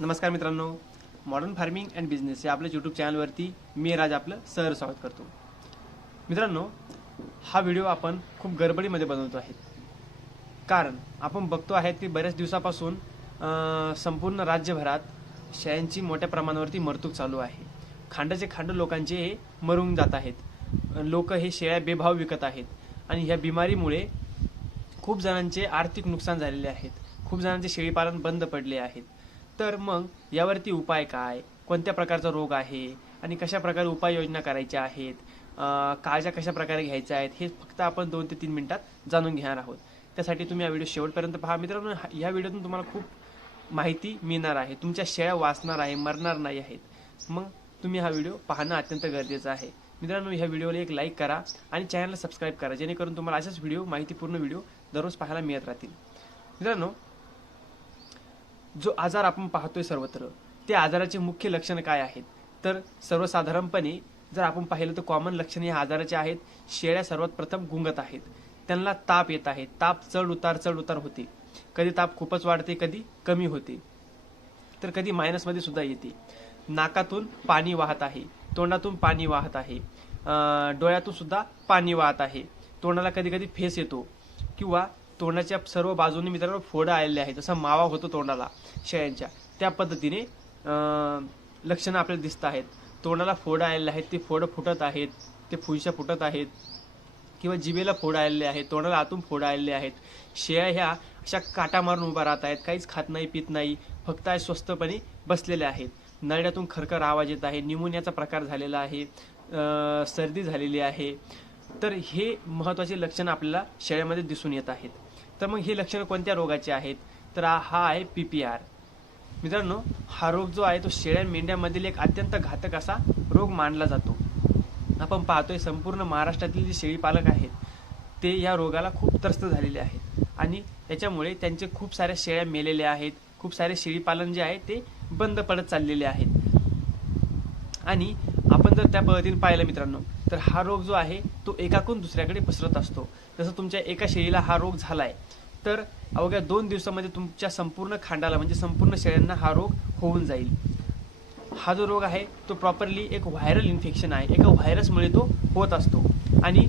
नमस्कार मित्रांनो. Modern farming and business या आपल्या यूट्यूब चॅनलवरती मी राज आपलं सहर स्वागत करतो. मित्रांनो हा व्हिडिओ आपण खूप गडबडीमध्ये बनवतो आहे. कारण आपण बघतो आहे की बऱ्याच दिवसापासून संपूर्ण राज्यभरात शेळ्यांची मोठ्या प्रमाणावरती मरतूक चालू आहे. खांडाचे खांड लोकांचे हे मरून जात आहेत. लोक हे शेळ्या बेभाव विकत आहेत. आणि ह्या बिमारीमुळे खूप जणांचे आर्थिक नुकसान झालेले आहेत. खूप जणांचे शेळीपालन बंद पडले आहेत. तर मग यावरती उपाय काय? कोणत्या प्रकारचा रोग आहे? आणि कशा प्रकारे उपाययोजना करायच्या आहेत? काळजा कशा प्रकारे घ्यायच्या आहेत? हे फक्त आपण दोन ते तीन मिनिटात जाणून घेणार आहोत. त्यासाठी तुम्ही हा व्हिडिओ शेवटपर्यंत पहा. मित्रांनो ह्या व्हिडिओतून तुम्हाला खूप माहिती मिळणार आहे. तुमच्या शेळ्या वाचणार आहे मरणार नाही आहेत. मग तुम्ही हा व्हिडिओ पाहणं अत्यंत गरजेचं आहे. मित्रांनो ह्या व्हिडिओला एक लाईक करा आणि चॅनलला सबस्क्राईब करा जेणेकरून तुम्हाला अशाच व्हिडिओ माहितीपूर्ण व्हिडिओ दररोज पाहायला मिळत राहतील. मित्रांनो जो आजार आपण पाहतोय सर्वत्र त्या आजाराचे मुख्य लक्षण काय आहेत? तर सर्वसाधारणपणे जर आपण पाहिलं तर कॉमन लक्षणे या आजाराचे आहेत शेळ्या सर्वात प्रथम गुंगत आहेत. त्यांना ताप येत आहे ताप चढ उतार चढ उतार होते. कधी ताप खूपच वाढते कधी कमी होते. तर कधी मायनसमध्ये सुद्धा येते. नाकातून पाणी वाहत आहे तोंडातून पाणी वाहत आहे डोळ्यातून सुद्धा पाणी वाहत आहे. तोंडाला कधी कधी फेस येतो किंवा तोंडाच्या सर्व बाजूने मित्रांनो फोडं आलेले आहेत. जसा मावा होतो तोंडाला शेळ्यांच्या. त्या पद्धतीने लक्षणं आपल्याला दिसत आहेत. तोंडाला फोडं आलेले आहेत ते फोडं फुटत आहेत ते फुलशा फुटत आहेत किंवा जिभेला फोड आलेले आहेत तोंडाला आतून फोड आलेले आहेत. शेळ्या ह्या अशा काटा मारून उभा राहत आहेत काहीच खात नाही पित नाही फक्त आहे स्वस्तपणे बसलेले आहेत. नरड्यातून खरखर आवाज येत आहे निमोनियाचा प्रकार झालेला आहे सर्दी झालेली आहे. तर हे महत्त्वाचे लक्षण आपल्याला शेळ्यामध्ये दिसून येत आहेत. तर मग हे लक्षणं कोणत्या रोगाची आहेत? तर हा आहे पी पी आर. मित्रांनो हा रोग जो आहे तो शेळ्या मेंढ्यामधील एक अत्यंत घातक असा रोग मानला जातो. आपण पाहतोय संपूर्ण महाराष्ट्रातील जे शेळी पालक आहेत ते या रोगाला खूप त्रस्त झालेले आहेत. आणि त्याच्यामुळे त्यांचे खूप साऱ्या शेळ्या मेलेल्या आहेत. खूप सारे शेळीपालन जे आहे ते बंद पडत चाललेले आहेत. आणि आपण जर त्या पद्धतीने पाहिलं मित्रांनो तर हा रोग जो आहे तो एकाकून दुसऱ्याकडे पसरत असतो. जसं तुमच्या एका शेळीला हा रोग झालाय तर अवघ्या दोन दिवसामध्ये तुमच्या संपूर्ण खांडाला म्हणजे संपूर्ण शेळ्यांना हा रोग होऊन जाईल. हा जो रोग आहे तो प्रॉपरली एक व्हायरल इन्फेक्शन आहे. एका व्हायरसमुळे तो होत असतो. आणि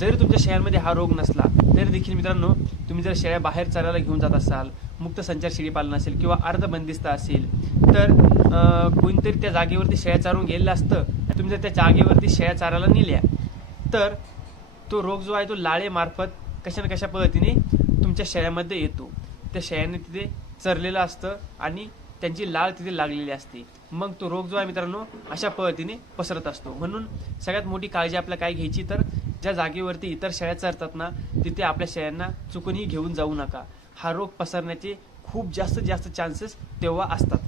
जरी तुमच्या शेळ्यांमध्ये हा रोग नसला तरी देखील मित्रांनो तुम्ही जर शेळ्या बाहेर चरायला घेऊन जात असाल मुक्त संचार शेळी पालन असेल किंवा अर्धबंदिस्त असेल तर कोणतरी त्या जागेवरती शेळ्या चारून गेलेलं असतं तुम्ही जर त्या जागेवरती शेळ्या चारायला नेल्या तर तो रोग जो आहे तो लाळेमार्फत कशा ना कशा पद्धतीने त्यांच्या शेळ्यामध्ये येतो. त्या शेळ्याने तिथे चरलेलं असतं आणि त्यांची लाळ तिथे लागलेली असते. मग तो रोग जो आहे मित्रांनो अशा पद्धतीने पसरत असतो. म्हणून सगळ्यात मोठी काळजी आपल्याला काय घ्यायची तर ज्या जागेवरती इतर शेळ्या चरतात ना तिथे आपल्या शेळ्यांना चुकूनही घेऊन जाऊ नका. हा रोग पसरण्याचे खूप जास्त जास्त चान्सेस तेव्हा असतात.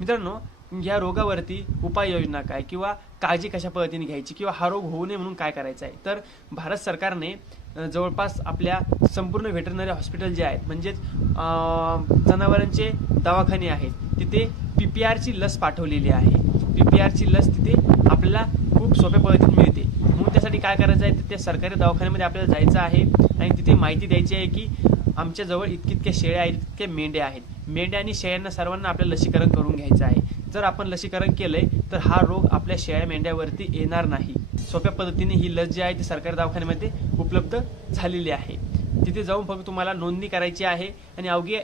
मित्रांनो या रोगावरती उपाययोजना काय किंवा काळजी कशा पद्धतीने घ्यायची किंवा हा रोग होऊ नये म्हणून काय करायचं आहे? तर भारत सरकारने जवळपास आपल्या संपूर्ण व्हेटरनरी हॉस्पिटल जे आहेत म्हणजेच जनावरांचे दवाखाने आहेत तिथे पी पी आरची लस पाठवलेली आहे. पी पी आरची लस तिथे आपल्याला खूप सोप्या पद्धतीने मिळते. म्हणून त्यासाठी काय करायचं आहे तिथे सरकारी दवाखान्यामध्ये आपल्याला जायचं आहे आणि तिथे माहिती द्यायची आहे की आमच्याजवळ इतकी इतक्या शेळ्या आहेत इतके मेंढ्या आहेत. मेंढ्या आणि शेळ्यांना सर्वांना आपल्याला लसीकरण करून घ्यायचं आहे. जर आपण लसीकरण केलंय तर हा रोग आपल्या शेळ्या मेंढ्यावरती येणार नाही. सोप्या पद्धतीने ही लस जी आहे ती सरकारी दवाखान्यामध्ये उपलब्ध झालेली आहे. तिथे जाऊन फक्त तुम्हाला नोंदणी करायची आहे आणि अवघे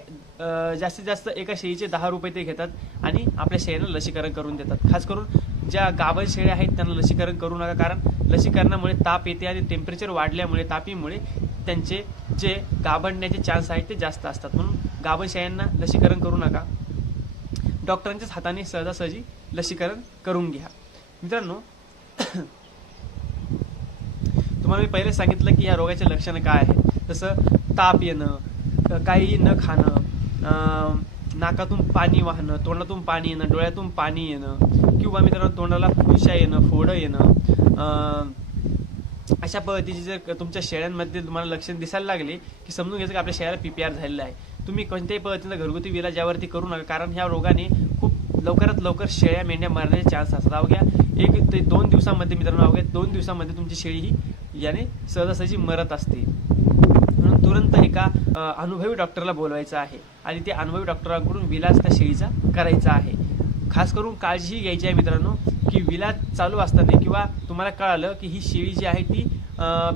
जास्तीत जास्त एका शेळीचे दहा रुपये ते घेतात आणि आपल्या शेळ्यांना लसीकरण करून देतात. खास करून ज्या गाभण शेळ्या आहेत त्यांना लसीकरण करू नका कारण लसीकरणामुळे ताप येते आणि टेम्परेचर वाढल्यामुळे तापीमुळे त्यांचे जे गाभणण्याचे चान्स आहेत ते जास्त असतात. म्हणून गाभण शेळ्यांना लसीकरण करू नका. डॉक्टरांच्याच हाताने सहजासहजी लसीकरण करून घ्या. मित्रांनो तुम्हाला मी पहिले सांगितलं की या रोगाचे लक्षणं काय आहेत. जसं ताप येणं काहीही काही न खाणं नाकातून पाणी वाहणं तोंडातून पाणी येणं डोळ्यातून पाणी येणं किंवा मित्रांनो तोंडाला फुंशा येणं फोडं येणं अशा पद्धतीची जर तुमच्या शेळ्यांमध्ये तुम्हाला लक्षण दिसायला लागले की समजून घ्यायचं की आपल्या शेळ्याला पीपीआर झालेला आहे. तुम्ही कोणत्याही पद्धतीनं घरगुती विलाज यावरती करू नका कारण ह्या रोगाने खूप लवकरात लवकर शेळ्या मेंढ्या मरण्याचे चान्स असतात. अवघ्या एक ते दोन दिवसामध्ये मित्रांनो अवघ्या दोन दिवसामध्ये तुमची शेळी ही याने सहजासहजी मरत असते. म्हणून तुरंत एका अनुभवी डॉक्टरला बोलवायचं आहे आणि ते अनुभवी डॉक्टरांकडून विलास त्या शेळीचा करायचा आहे. खास करून काळजीही घ्यायची आहे मित्रांनो की विला चालू असताना किंवा तुम्हाला कळालं की ही शेळी जी आहे ती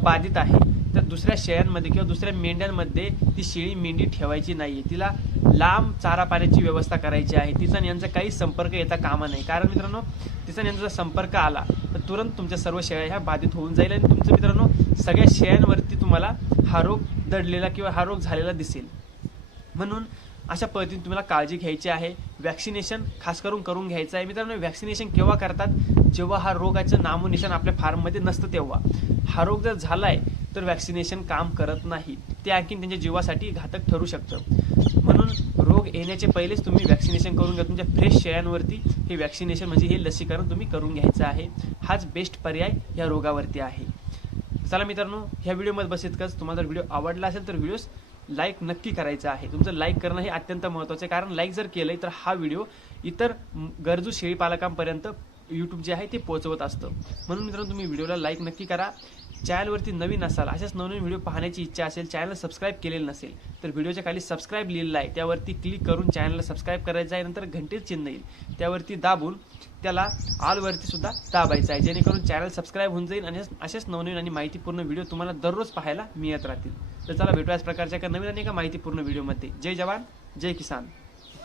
बाधित आहे. तर दुसऱ्या शेळ्यांमध्ये किंवा दुसऱ्या मेंढ्यांमध्ये ती शेळी मेंढी ठेवायची नाही तिला लांब चारा पाण्याची व्यवस्था करायची आहे. तिचा आणि यांचा काही संपर्क येता कामा नाही कारण मित्रांनो तिचा आणि यांचा संपर्क आला तर तुरंत तुमच्या सर्व शेळ्या ह्या बाधित होऊन जाईल आणि तुमचं मित्रांनो सगळ्या शेळ्यांवरती तुम्हाला हा रोग दडलेला किंवा हा रोग झालेला दिसेल. म्हणून अशा पद्धतीने तुम्हाला काळजी घ्यायची आहे. वॅक्सिनेशन खास करून करून घ्यायचं आहे. मित्रांनो वॅक्सिनेशन केव्हा करतात? जेव्हा हा रोगाचं नामोनिशाण आपल्या फार्ममध्ये नसतं तेव्हा. हा रोग जर झालाय तर वॅक्सिनेशन काम करत नाही. ते आणखीन त्यांच्या जीवासाठी घातक ठरू शकतं. म्हणून रोग येण्याचे पहिलेच तुम्ही वॅक्सिनेशन करून घ्या. तुमच्या फ्रेश शेळ्यांवरती हे वॅक्सिनेशन म्हणजे हे लसीकरण तुम्ही करून घ्यायचं आहे. हाच बेस्ट पर्याय या रोगावरती आहे. चला मित्रांनो ह्या व्हिडिओमध्ये बस इतकंच. तुम्हाला जर व्हिडिओ आवडला असेल तर व्हिडिओ लाईक नक्की करायचं आहे. तुमचं लाईक करणं हे अत्यंत महत्त्वाचं आहे. कारण लाईक जर केलं तर हा व्हिडिओ इतर गरजू शेळी पालकांपर्यंत यूट्यूब जे आहे ते पोहोचवत असतं. म्हणून मित्रांनो तुम्ही व्हिडिओला लाईक नक्की करा. चॅनलवरती नवीन असाल अशाच नवनवीन व्हिडिओ पाहण्याची इच्छा असेल चॅनल सबस्क्राईब केलेलं नसेल तर व्हिडिओच्या खाली सबस्क्राईब लिहिलेलं आहे. त्यावरती क्लिक करून चॅनलला सबस्क्राईब करायचं आहे नंतर घंटेच चिन्ह येईल. त्यावरती दाबून त्याला ऑलवरती सुद्धा दाबायचं आहे. जेणेकरून चॅनल सबस्क्राईब होऊन जाईल आणि असेच नवनवीन आणि माहितीपूर्ण व्हिडिओ तुम्हाला दररोज पाहायला मिळत राहतील. तर चला भेटू याच प्रकारच्या एका नवीन आणि एका माहितीपूर्ण व्हिडिओमध्ये. जय जवान जय किसान.